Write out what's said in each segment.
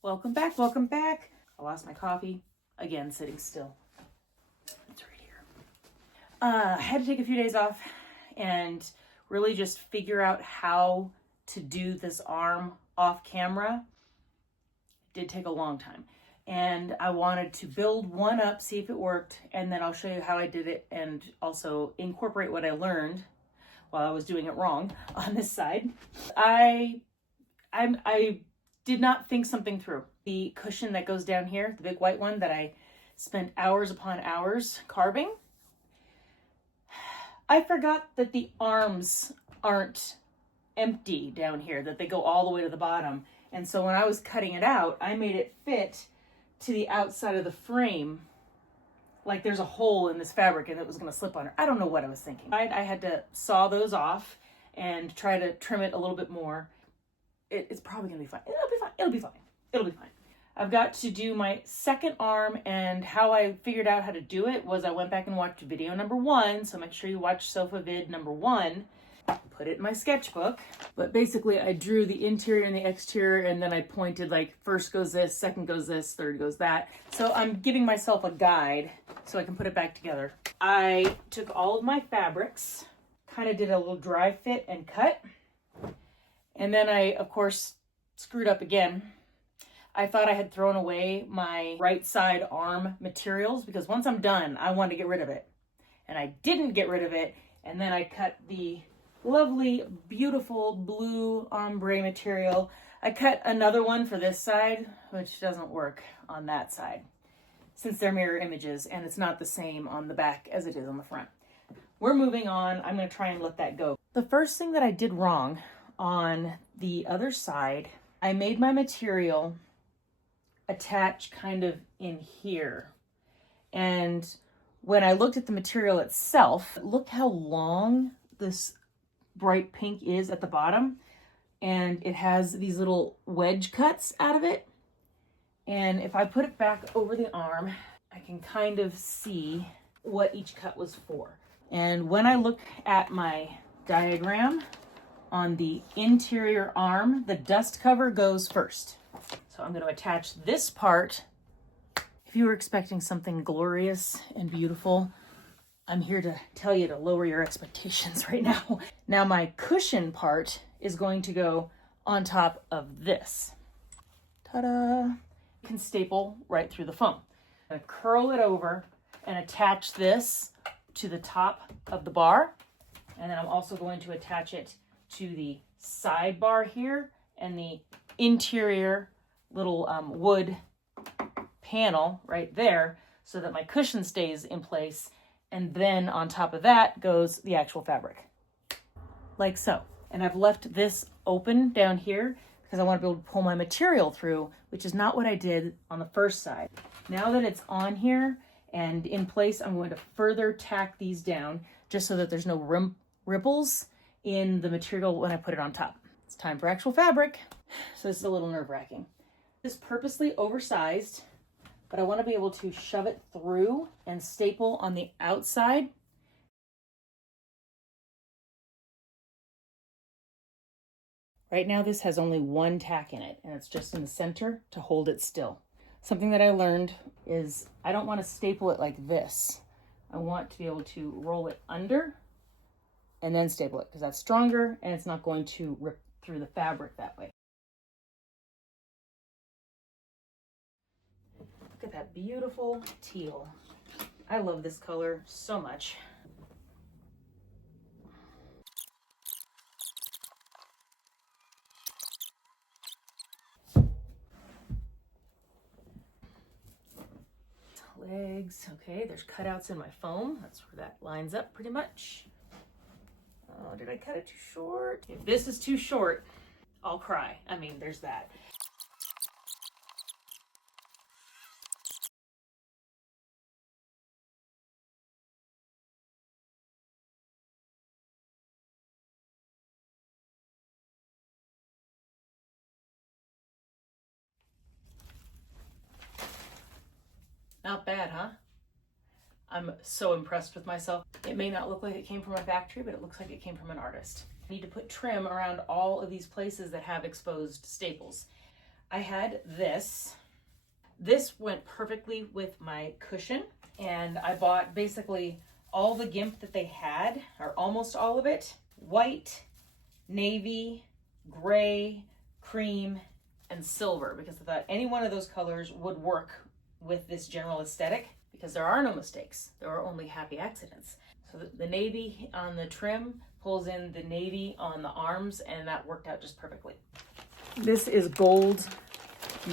Welcome back, welcome back. I lost my coffee. Again, sitting still. It's right here. I had to take a few days off and really just figure out how to do this arm off camera. It did take a long time. And I wanted to build one up, see if it worked, and then I'll show you how I did it and also incorporate what I learned while I was doing it wrong on this side. I did not think something through. The cushion that goes down here, the big white one that I spent hours upon hours carving, I forgot that the arms aren't empty down here, that they go all the way to the bottom. And so when I was cutting it out, I made it fit to the outside of the frame, like there's a hole in this fabric and it was going to slip on her. I don't know what I was thinking. I had to saw those off and try to trim it a little bit more. It's probably going to be fine. It'll be fine. I've got to do my second arm, and how I figured out how to do it was I went back and watched video number 1. So make sure you watch sofa vid number 1. Put it in my sketchbook. But basically I drew the interior and the exterior, and then I pointed like first goes this, second goes this, third goes that. So I'm giving myself a guide so I can put it back together. I took all of my fabrics, kind of did a little dry fit and cut. And then I, of course, screwed up again. I thought I had thrown away my right side arm materials because once I'm done, I wanted to get rid of it. And I didn't get rid of it. And then I cut the lovely, beautiful blue ombre material. I cut another one for this side, which doesn't work on that side since they're mirror images and it's not the same on the back as it is on the front. We're moving on. I'm going to try and let that go. The first thing that I did wrong on the other side, I made my material attach kind of in here. And when I looked at the material itself, look how long this bright pink is at the bottom. And it has these little wedge cuts out of it. And if I put it back over the arm, I can kind of see what each cut was for. And when I look at my diagram, on the interior arm, the dust cover goes first. So I'm going to attach this part. If you were expecting something glorious and beautiful, I'm here to tell you to lower your expectations right now. Now my cushion part is going to go on top of this. Ta-da! You can staple right through the foam. I'm going to curl it over and attach this to the top of the bar. And then I'm also going to attach it to the sidebar here and the interior little wood panel right there so that my cushion stays in place. And then on top of that goes the actual fabric, like so. And I've left this open down here because I want to be able to pull my material through, which is not what I did on the first side. Now that it's on here and in place, I'm going to further tack these down just so that there's no ripples in the material when I put it on top. It's time for actual fabric. So this is a little nerve-wracking. This is purposely oversized, but I want to be able to shove it through and staple on the outside. Right now this has only one tack in it, and it's just in the center to hold it still. Something that I learned is I don't want to staple it like this. I want to be able to roll it under and then staple it because that's stronger and it's not going to rip through the fabric that way. Look at that beautiful teal. I love this color so much. Legs, okay, there's cutouts in my foam. That's where that lines up pretty much. Oh, did I cut it too short? If this is too short, I'll cry. I mean, there's that. Not bad, huh? I'm so impressed with myself. It may not look like it came from a factory, but it looks like it came from an artist. I need to put trim around all of these places that have exposed staples. I had this. This went perfectly with my cushion, and I bought basically all the GIMP that they had, or almost all of it. White, navy, gray, cream, and silver, because I thought any one of those colors would work with this general aesthetic, because there are no mistakes. There are only happy accidents. So the navy on the trim pulls in the navy on the arms, and that worked out just perfectly. This is gold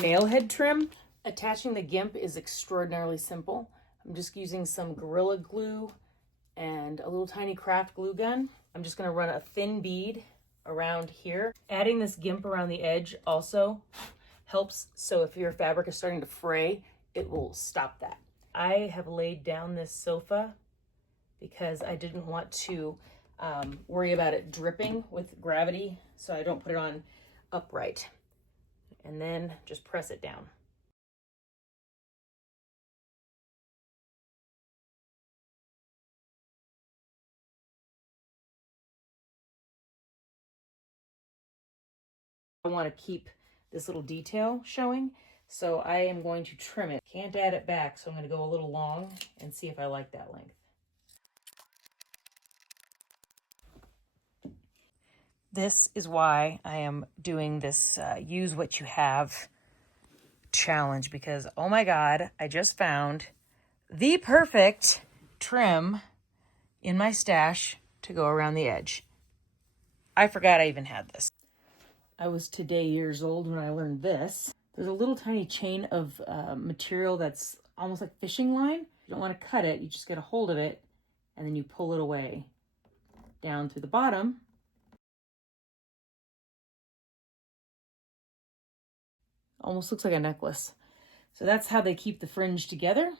nail head trim. Attaching the GIMP is extraordinarily simple. I'm just using some Gorilla Glue and a little tiny craft glue gun. I'm just gonna run a thin bead around here. Adding this GIMP around the edge also helps, so if your fabric is starting to fray, it will stop that. I have laid down this sofa because I didn't want to worry about it dripping with gravity, so I don't put it on upright. And then just press it down. I want to keep this little detail showing, so I am going to trim it. Can't add it back, so I'm going to go a little long and see if I like that length. This is why I am doing this use what you have challenge, because oh my god, I just found the perfect trim in my stash to go around the edge. I forgot I even had this. I was today years old when I learned this. There's a little tiny chain of material that's almost like fishing line. You don't want to cut it, you just get a hold of it and then you pull it away down through the bottom. Almost looks like a necklace. So that's how they keep the fringe together.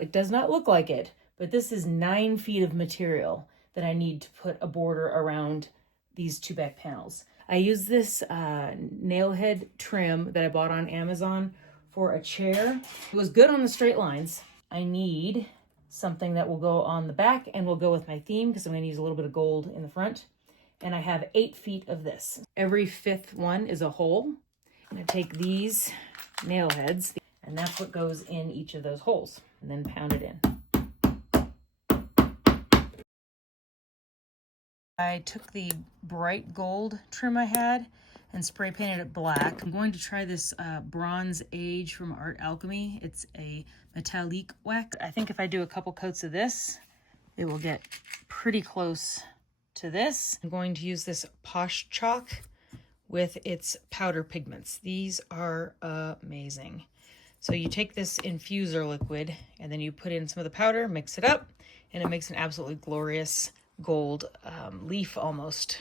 It does not look like it, but this is 9 feet of material that I need to put a border around these 2 back panels. I use this nail head trim that I bought on Amazon for a chair. It was good on the straight lines. I need something that will go on the back and will go with my theme, because I'm going to use a little bit of gold in the front. And I have 8 feet of this. Every 5th one is a hole. I'm going to take these nail heads, and that's what goes in each of those holes, and then pound it in. I took the bright gold trim I had and spray painted it black. I'm going to try this Bronze Age from Art Alchemy. It's a metallic wax. I think if I do a couple coats of this, it will get pretty close to this. I'm going to use this Posh Chalk with its powder pigments. These are amazing. So you take this infuser liquid and then you put in some of the powder, mix it up, and it makes an absolutely glorious gold leaf almost.